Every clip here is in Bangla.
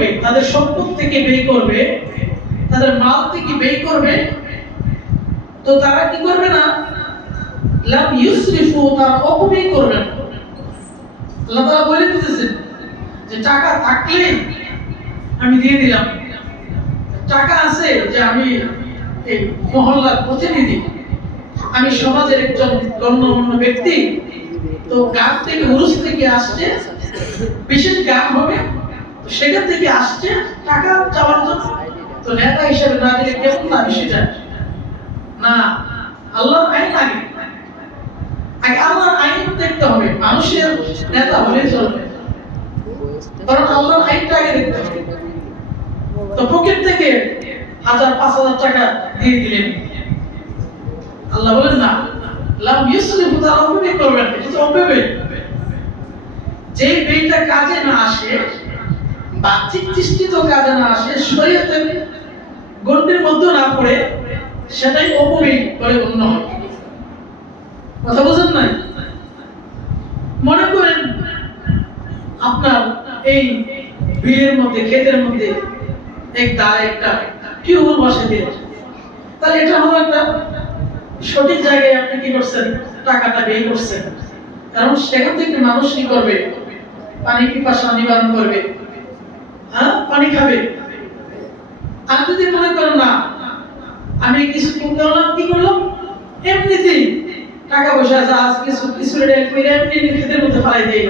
করবে, তাদের সম্পদ থেকে ব্যয় করবে, তাদের মাল থেকে ব্যয় করবে, তো তারা কি করবে না? লাম ইউসরিফু, তার অপব্যয় করবে না। আল্লাহ তাআলা বলে দিতেছেন যে টাকা থাকলে আমি দিয়ে দিলাম। টাকা আছে যে আমি এই মহল্লার প্রতিনিধি। আমি সমাজের একজন গণ্যমান্য ব্যক্তি। তো গ্রাম থেকে উরুস থেকে আসছে, বিশেষ গ্রাম হবে সেখান থেকে আসছে, টাকা চাওয়ার জন্য। তো নেতা হিসেবে না দিলে কেমন না বিষয়টা না, আল্লাহর আইন আগে আগে আল্লাহর আইন দেখতে হবে, মানুষের নেতা হলে চলবে। কারণ আল্লাহর আইনটা আগে দেখতে হবে। তো পকেট থেকে হাজার, পাঁচ হাজার টাকা দিয়ে দিলেন। আল্লাহ বলেন, না, লাম ইউসরিফু তারা অপব্যয় করবেন যে ব্যয়টা কাজে না আসে বাহ্যিক দৃষ্টিত কাজে না আসে শরীয়তের গণ্ডির মধ্যে না পড়ে, সেটাই অপব্যয় বলে গণ্য হয়। কথা বোঝেন নাই? মনে করেন আপনার এই বিলের মধ্যে, ক্ষেতের মধ্যে এক দাঁড়ে একটা টিউবওয়েল বসে দিলেন তাহলে এটা হলো একটা সঠিক জায়গায় আপনি কি করছেন? টাকাটা ব্যয় করছেন। কারণ সেখান থেকে মানুষ কি করবে? পানি পিপাসা নিবারণ করবে। পানি খাবে আর যদি মনে করেন, না, আমি কিছু করলাম কি করলাম? এমনিতেই টাকা পয়সা আছে আজ কিছু কিছু করে এমনি মধ্যে ফালাই দিয়ে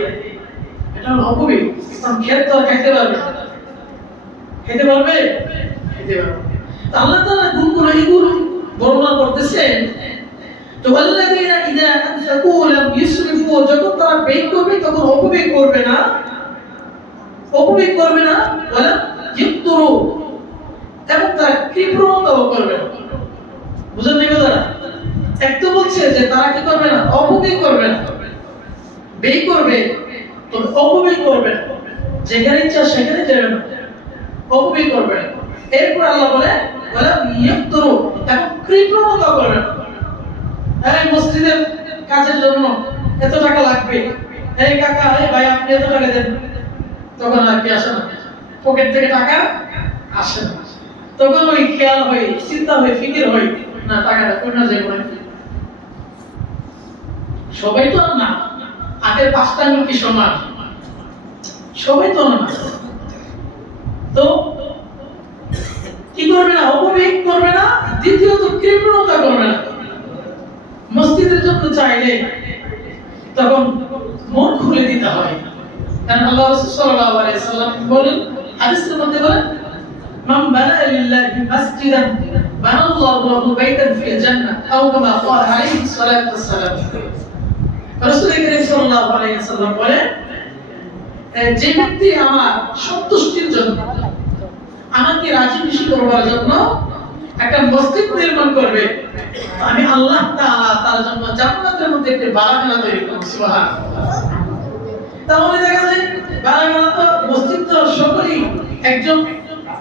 এটা হলো অপবি ক্ষেত তো খাইতে পারবে। খেতে পারবে? খেতে পারবে। আল্লাহ গুণগুলো এগুলো বর্ণনা করতেছেন, তো যখন তারা ব্যয় করবে, তখন অপব্যয় করবে না। অপব্যয় করবে না ওয়ালা ইউক্তরু এবং তারা কৃপণতাও করবে? না বুঝলেন নাই কথাটা? এক তো বলছে যে তারা কি করবে না? অপব্যয় করবে না। ব্যয় করবে, তবে অপব্যয় করবে না। যেখানে ইচ্ছা সেখানে যাবে না। অপব্যয় করবে না। এরপর আল্লাহ বলে বলে ইয়ুক্তরু এবং কৃপণতা করবে না? এই মসজিদের কাজের জন্য এত টাকা লাগবে। এই কাকা, এই ভাই, আপনি এত টাকা দেন। তখন আর কি আসে না। পকেট থেকে টাকা আসে না। তখন ওই খেয়াল হয়, চিন্তা হয়, ফিকির হয়, না, টাকাটা কোন না যাবে না সবাই তো না। হাতের পাঁচটা আঙুল কি সমান। সবাই তো না। তো কি করবে না? অপবেগ করবে না? দ্বিতীয়ত কৃপণতা করবে না। মসজিদের জন্য চাইলে তখন মন খুলে দিতে হয়। কারণ আল্লাহ রাসূল সাল্লাল্লাহু আলাইহি সাল্লাম বলেন, হাদিসের মধ্যে বলেন, মান বানা লিল্লাহি মাসজিদান লাহু বাইতান ফিল জান্নাহ, আও কামা আলাইহি ওয়াসসালাম। রাসূল সাল্লাল্লাহু আলাইহি সাল্লাম বলেন যে ব্যক্তি আমার সন্তুষ্টির জন্য, আমাকে রাজি খুশি করবার জন্য একটা মসজিদ নির্মাণ করবে আমি আল্লাহ তাআলা তার জন্য জান্নাতের মধ্যে একটি বারাখানা তৈরি করব, সুবহানাল্লাহ। তাহলে দেখা যায় বারাখানা তো মসজিদ তো সকলেই একজন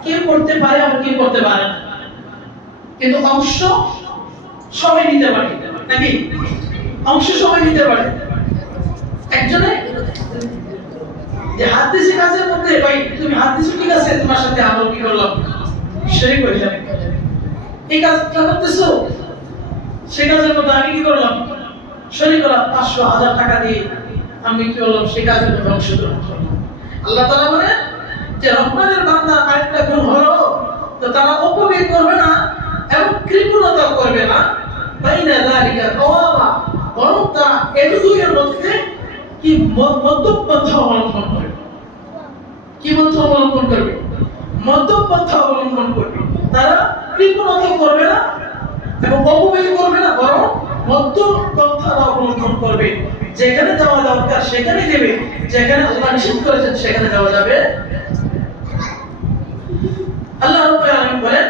কেউ করতে পারে আবার কেউ করতে পারে না। কিন্তু অংশ সবাই নিতে পারে, নাকি? অংশ সবাই নিতে পারে। একজনে, যে হাদিসি কাজের মধ্যে, ভাই, তুমি হাদিসি ঠিক আছে, তোমার সাথে আমল কি করলাম? হয়ে যাবে। এই কাজটা করতেছো? সেই কাজের মধ্যে আমি কি করলাম? শরীক হলাম পাঁচশো হাজার টাকা দিয়ে আমি কি সেই কাজের মধ্যে অংশগ্রহণ করলাম। আল্লাহ তাআলা বলেন যে রহমানের বান্দা আরেকটা গুণ হলো, তো তারা অপব্যয় করবে না এবং কৃপণতা করবে না। বাইনা যালিকা কাওয়ামা বরং তারা এই দুইয়ের মধ্যে কি মধ্যপন্থা অবলম্বন করবে। কি পন্থা অবলম্বন করবে? অবলম্বন করবে। তারা কৃপণতা করবে না এবং অপব্যয় করবে না, বরং মধ্যপন্থা অবলম্বন করবে। যেখানে যাওয়া দরকার সেখানে দেবে যেখানে আল্লাহ নিষেধ করেছেন সেখানে যাওয়া যাবে আল্লাহ রাব্বুল আলামিন বলেন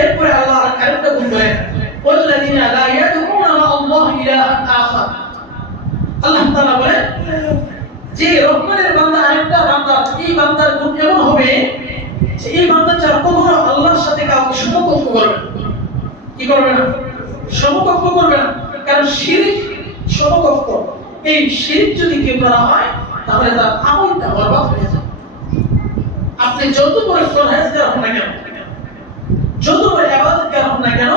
এরপরে আল্লাহ আরেকটা গুণ বলেন والذين لا يدعون مع الله إلها آخر আল্লাহ তাআলা বলেন যে রহমানের বান্দা আরেকটা বান্দা এই বান্দার গুণ এমন হবে যে এই বান্দা যারা কখনো আল্লাহর সাথে কাউকে সমকক্ষ করবে না। কি করবে না সমকক্ষ করবে না কারণ শিরিক সমকক্ষ এই শিরিক যদি কেউ করা হয়, তাহলে তার আমলটা বরবাদ হয়ে যায় আপনি যত বড় ফরহেজগার হন না কেন, যত বড় ইবাদতগার হন না কেন,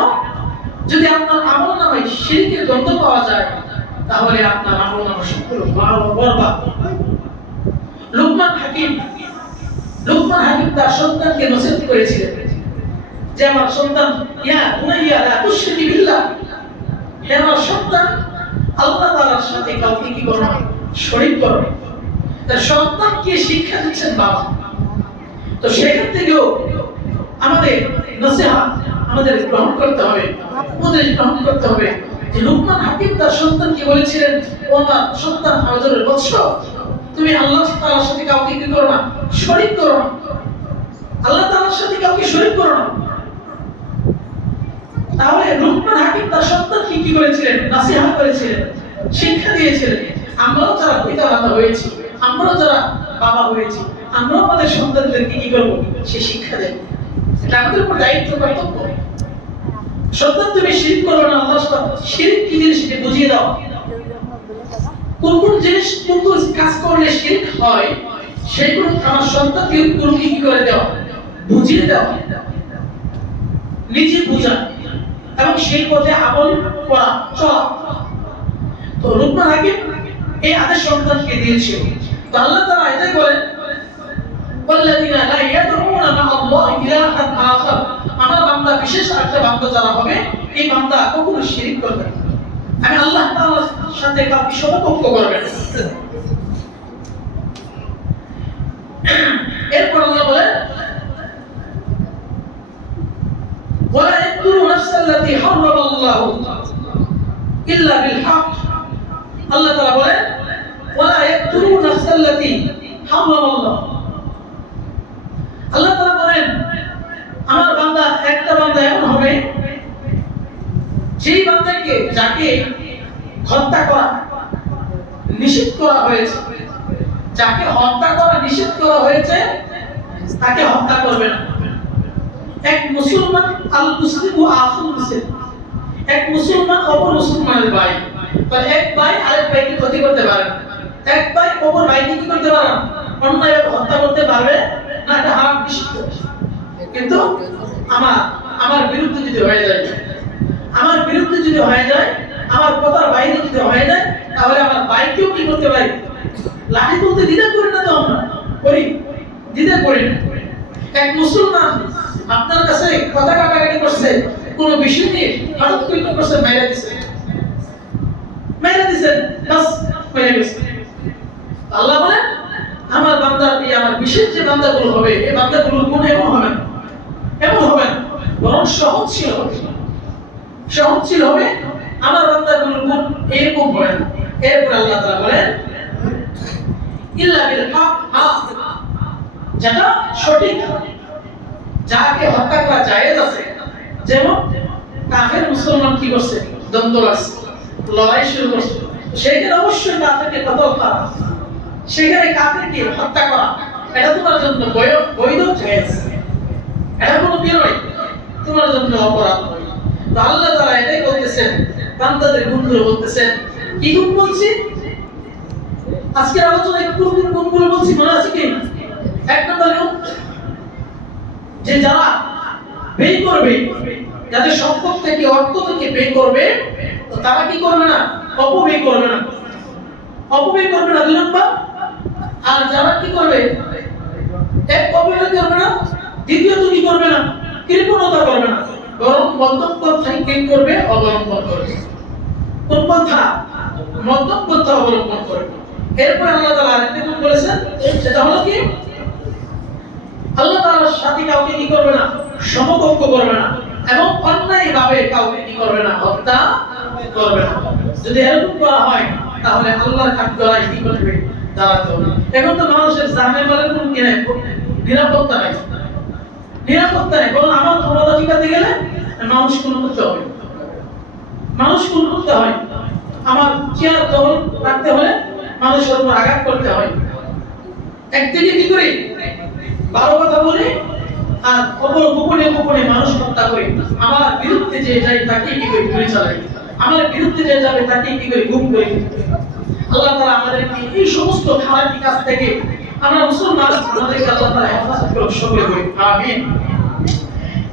যদি আপনার আমল নামায় শিরকের গন্ধ পাওয়া যায়, তাহলে আপনার আমল নামা সম্পূর্ণ বরবাদ। লুকমান হাকিম লুকমান হাকিম তার সন্তানকে নসিহত করেছিলেন যে, আমার সন্তান, ইয়া বুনাইয়া লা তুশরিকি বিল্লাহ, হে আমার সন্তান আল্লাহ তাআলার সাথে কাউকে কি করো না শরীক করো তার সন্তানকে শিক্ষা দিচ্ছেন বাবা? তো সেখান থেকেও আমাদের নসিহত আমাদের গ্রহণ করতে হবে, উপদেশ গ্রহণ করতে হবে। যে লুকমান হাকিম তার সন্তানকে বলেছিলেন? ও আমার সন্তান হাজরের বৎস। তুমি আল্লাহ তাআলার সাথে কাউকে কি করো না? শরীক করো না। আল্লাহ তাআলার সাথে কাউকে শরীক করো না। তাহলে লুকমান হাকিম তার সন্তানকে কি করেছিলেন? নাসিহত করেছিলেন, শিক্ষা দিয়েছিলেন। আমরাও যারা পিতা মাতা হয়েছি, আমরাও যারা বাবা হয়েছি, আমরাও আমাদের সন্তানদেরকে কি করব? সে শিক্ষা দেব। এটা আমাদের উপর দায়িত্ব, কর্তব্য। সন্তান তুমি শিরিক করো না, আল্লাহ শিরিক কি জিনিস বুঝিয়ে দাও। কোন কোন জিনিস, কোন কোন কাজ করলে শিরিক হয়, সেগুলো আমার সন্তানকে গুরু কি করে দেওয়া? বুঝিয়ে দেওয়া। নিজে বোঝা। এবং সেই পথে আমল করা চলা তো লুকমান হাকিম এই আদেশ সন্তানকে দিয়েছিল তো আল্লাহ তাআলা এটাই বলেন والذين لا يدعون مع الله إلها آخر আমার বান্দা বিশেষ একটা বান্দা যারা হবে এই বান্দা কখনো শিরিক করবে না আমি আল্লাহ তাআলার সাথে কাউকে সমকক্ষ করবে التي حرم الله হারামাল্লাহু بالحق. الله تعالى আল্লাহ ولا يقتلوا ওয়ালা التي حرم الله. আল্লাহ তাআলা বলেন, আমার বান্দা একটা বান্দা এমন হবে, যেই বান্দাকে যাকে হত্যা করা, নিষিদ্ধ করা হয়েছে, যাকে হত্যা করা, নিষিদ্ধ করা হয়েছে, তাকে হত্যা করবে না। এক মুসলমান আল মুসলিম ও আখুল মুসলিম। এক মুসলমান অপর মুসলমানের ভাই। তাহলে এক ভাই আরেক ভাইকে ক্ষতি করতে পারে এক ভাই অপর ভাইকে কি করতে পারে না? অন্যায়ভাবে হত্যা করতে পারবে না, এটা হারাম নিষিদ্ধ। কিন্তু আমার আমার বিরুদ্ধে যদি হয়ে যায়, আমার বিরুদ্ধে যদি হয়ে যায়, আমার কথার বাইরে যদি হয়ে যায়, তাহলে আমার বাইকেও কি করতে পারি? লাঠি তুলতে দ্বিধা করি না তো আমরা? করি। দ্বিধা করি না। এক মুসলমান আপনার কাছে কথা কাটাকাটি করছে, কোনো বিষয় নিয়ে হঠাৎ করে কি করছে? মাইরা দিছে। মাইরা দিছেন বাস হয়ে গেছে। আল্লাহ বলেন, আমার বান্দার এই আমার বিশেষ যে বান্দাগুলো হবে, এই বান্দাগুলোর গুণ এমন হবে না। এমন হবে না। বরং সহনশীল হবে। সহনশীল হবে, আমার বান্দাগুলোর গুণ এরকম হবে না। এরপর আল্লাহ তাআলা বলেন, ইল্লা বিল হক যেটা সঠিক। যাকে হত্যা করা জায়েজ আছে, যেমন কাফের মুসলমান কি করছে? দ্বন্দ্ব লাগছে লড়াই শুরু করছে। সেখানে অবশ্যই কাফেরকে কতল করা, সেখানে কাফেরকে হত্যা করা, এটা তোমার জন্য বৈধ জায়েজ। এটা কোনো বিনয় তোমার জন্য অপরাধ নয়। তো আল্লাহ তাআলা এটাই বলতেছেন, বান্দাদের গুণগুলো বলতেছেন। কি গুণ বলছি? আজকের আলোচনায় কোন কোন গুণগুলো বলছি, মনে আছে কি? এক নম্বর যে যারা ব্যয় করবে, যাদের সম্পদ থেকে, অর্থ থেকে ব্যয় করবে তারা কি করবে না? অপব্যয় করবে না। অপব্যয় করবে না, দুই নম্বর। আর যারা কি করবে? এক অপব্যয় করবে না, দ্বিতীয়ত কি করবে না? কৃপণতা করবে না। বরং মধ্যম পন্থায় কি করবে? অবলম্বন করবে। কোন পন্থা মধ্যম পন্থা অবলম্বন করবে। এরপর আল্লাহ তাআলা আরেকটা বলেছেন কাউকে কি করবে না? সমকক্ষ করবে না। এবং অন্যায় ভাবে কাউকে কি করবে না? হত্যা করবে না। যদি এরকম করা হয়, তাহলে আল্লাহর গলায় কি করবে? দাঁড়াতে এখন তো মানুষের কোন নিরাপত্তা নাই। নিরাপত্তা নেই। বরং আমার গেলে মানুষ কোন করতে হবে। মানুষ কোন করতে হয়। আমার চেয়ার দখল রাখতে হলে মানুষের উপর আঘাত করতে হয়। একদিকে কি করি? ভালো কথা বলি আর অপর গোপনে গোপনে মানুষ হত্যা করি আমার বিরুদ্ধে যে যাই তাকে কি করি গুলি চালাই আমার বিরুদ্ধে যে যাবে তাকে কি করি গুম করি। আল্লাহ তাআলা আমাদেরকে এই সমস্ত খারাপ কাজ থেকে আমরা মুসলমান, আমাদেরকে আল্লাহ তাআলা হেফাজত করুক, সকলে করি আমিন।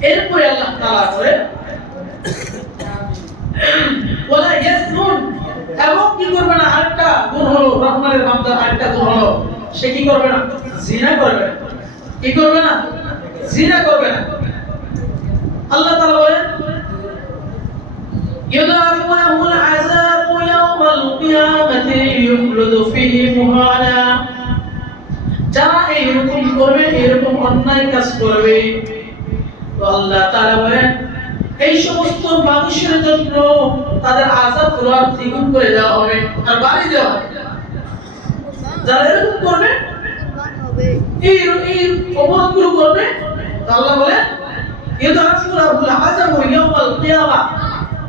এরপরে আল্লাহ তাআলা করে ওলা ইয়াসনুন এবং কি করবে না? আরেকটা গুণ হলো রহমানের বান্দা আরেকটা গুণ হলো, সে কি করবে না? জিনা করবে না। কি করবে না? জিনা করবে না আল্লাহ তাআলা বলেন يضاعف له العذاب يوم القيامة يخلد فيه مهانا যারা এইরকম করবে এরকম অন্যায় কাজ করবে তো আল্লাহ তাআলা বলেন এই সমস্ত মানুষের জন্য তাদের আযাব গুলো আর দ্বিগুণ করে দেওয়া হবে আর বাড়ি দেওয়া হবে যারা এরকম করবে এই এই অপরাধগুলো করবে আল্লাহ বলে ইয়ে ইউদাফু রাব্বুল আযাবু ইয়াওমাল কিয়ামা।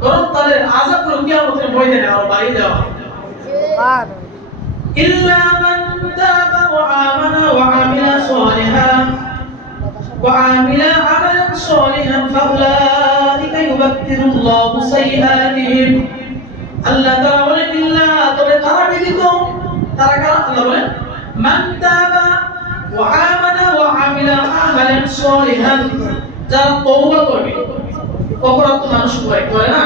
বরং তাদের আযাবুল কিয়ামতের ময়দানে আর বাড়ি দেওয়া ইল্লা মান তাবা ওয়া আমানা ওয়া আমিলা সলিহান ওয়া আমিলা আমালান সলিহান ফাউলাইকা ইউবাক্কিরুল্লাহু সাইয়্যাতিহিম। আল্লাহ তাআলা বলেন ইল্লা তবে তারা ব্যতীত তারা কারা? আল্লাহ বলেন মান তাবা ওয়া আমানা ওয়া আমিলা আমালান সলিহান। যারা তওবা করবে, অপরাধ তো মানুষ করে করে না?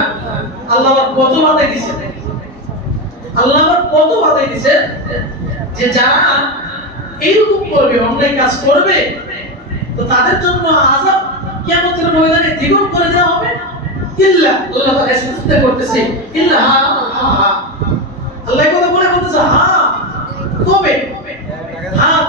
আল্লাহ আবার কত বাতাই দিয়েছেন আল্লাহ আবার কত বাতাই দিয়েছেন যে যারা এইরকম করবে, অন্যায় কাজ করবে, তো তাদের জন্য আযাব কিয়ামতের ময়দানে দ্বিগুণ করে দেওয়া হবে। ইল্লা, আল্লাহ তাআলা ইস্তিফতা করতেছে। ইল্লা, হা হা হা আল্লাহ কথা বলে বলতেছে হ্যাঁ কবে?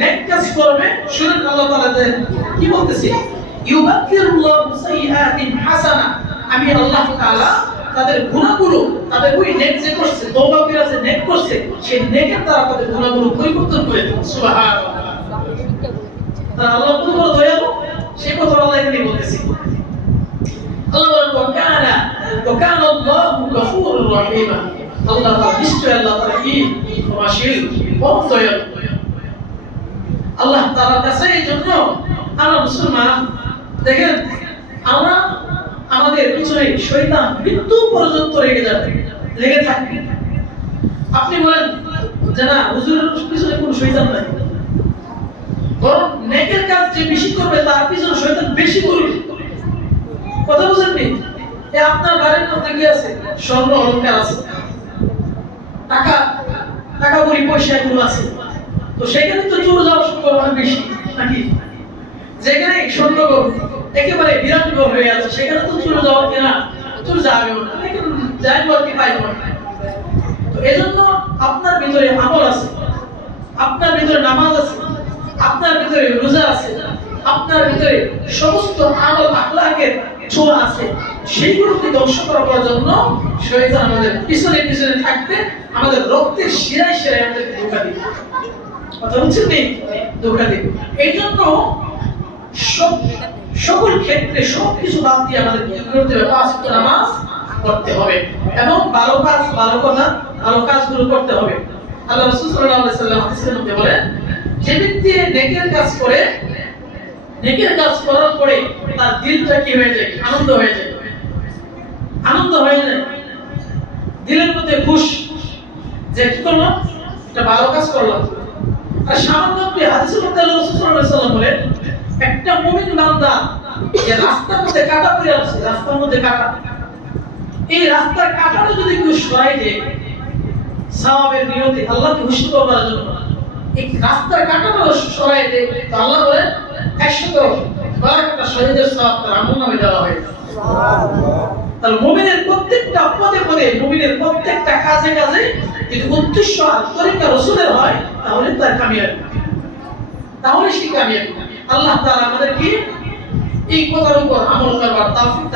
নেক করবে, শুনুন আল্লাহ তাআলা কি বলতেছি? ইউবাদদিলুল্লাহু সাইয়্যাতিহিম হাসানা। আমি আল্লাহ তাআলা তাদের গুনাহগুলো তাদের ওই নেক যে করছে, তওবা করে যে নেক করছে, সেই নেকের দ্বারা তাদের গুনাহগুলো পরিবর্তন করে দেব। সুবহানাল্লাহ। তারা আল্লাহ কত বড় দয়ালু? কথা আল্লাহ এখানে বলতেছি। আল্লাহ বলেন ওয়াকানা ওয়াকানা আল্লাহু গফুরুর রহিমা। আল্লাহ তাআলা নিশ্চয় আল্লাহ তাআলা কি? ক্ষমাশীল বহুত দয়ালু। আল্লাহ তাআলার কাছে এই জন্য আমরা মুসলমান, দেখেন আমরা আমাদের পিছনে শয়তান মৃত্যু পর্যন্ত লেগে যাবে লেগে থাকবে। আপনি বলেন, যে না, হুজুরের পিছনে কোনো শয়তান নাই। বরং নেকের কাজ যে বেশি করবে, তার পিছনে শয়তান বেশি করবে। কথা বুঝেননি? আপনার বাড়ির মধ্যে কি আছে? স্বর্ণ অলংকার আছে। টাকা টাকা করি পয়সা এগুলো আছে। তো সেখানে তো চলে যাওয়ার সম্ভাবনা বেশি, নাকি? যেখানে স্বর্ণ একেবারে বিরাট হয়ে আছে, সেখানে তো চলে যাওয়ার কিনা চলে যাবে না কি না। তো এজন্য আপনার ভিতরে আমল আছে, আপনার ভিতরে নামাজ আছে, আপনার ভিতরে রোজা আছে, আপনার ভিতরে সমস্ত আমল আখলাকের ছোঁয়া আছে, সেইগুলোকে ধ্বংস করার জন্য শয়তান আমাদের পিছনে পিছনে থাকতে, আমাদের রক্তের শিরায় শিরায় আমাদেরকে ধোকা দিবে সকল ক্ষেত্রে সবকিছু বাদ দিয়ে আমাদের কি করতে হবে নামাজ এবং ভালো কাজ, ভালো কথা, ভালো কাজগুলো করতে হবে। নেকের কাজ করার পরে তার দিলটা কি যায়? আনন্দ হয়ে যায়? আনন্দ হয়ে যায়? দিলের মধ্যে খুশ যে কি করলাম ভালো কাজ করলাম আর সামান্য একটি হাদিসের মধ্যে আল্লাহ রাসূল সাল্লাল্লাহু আলাইহি সাল্লাম বলেন একটা মুমিন বান্দা যে রাস্তার মধ্যে কাটা পড়ে আছে রাস্তার মধ্যে কাটা। এই রাস্তার কাটাটা যদি কেউ সরাই দেয় সাওয়াবের নিয়তে আল্লাহকে খুশি করার জন্য। এই রাস্তার কাটাটা সরাই দেয় তো আল্লাহ বলেন একশত বারাকাটা শহীদের সওয়াব তার আমল নামে দেওয়া তাহলে মুমিনের প্রত্যেকটা পদে পদে মুমিনের প্রত্যেকটা কাজে কাজে যদি উদ্দেশ্য আর তরিকা রসুলের হয়, তাহলে তার কামিয়াবি তাহলে সে কামিয়াবি আল্লাহ তারা আমাদেরকে এই কথার উপর আমল করবার তৌফিক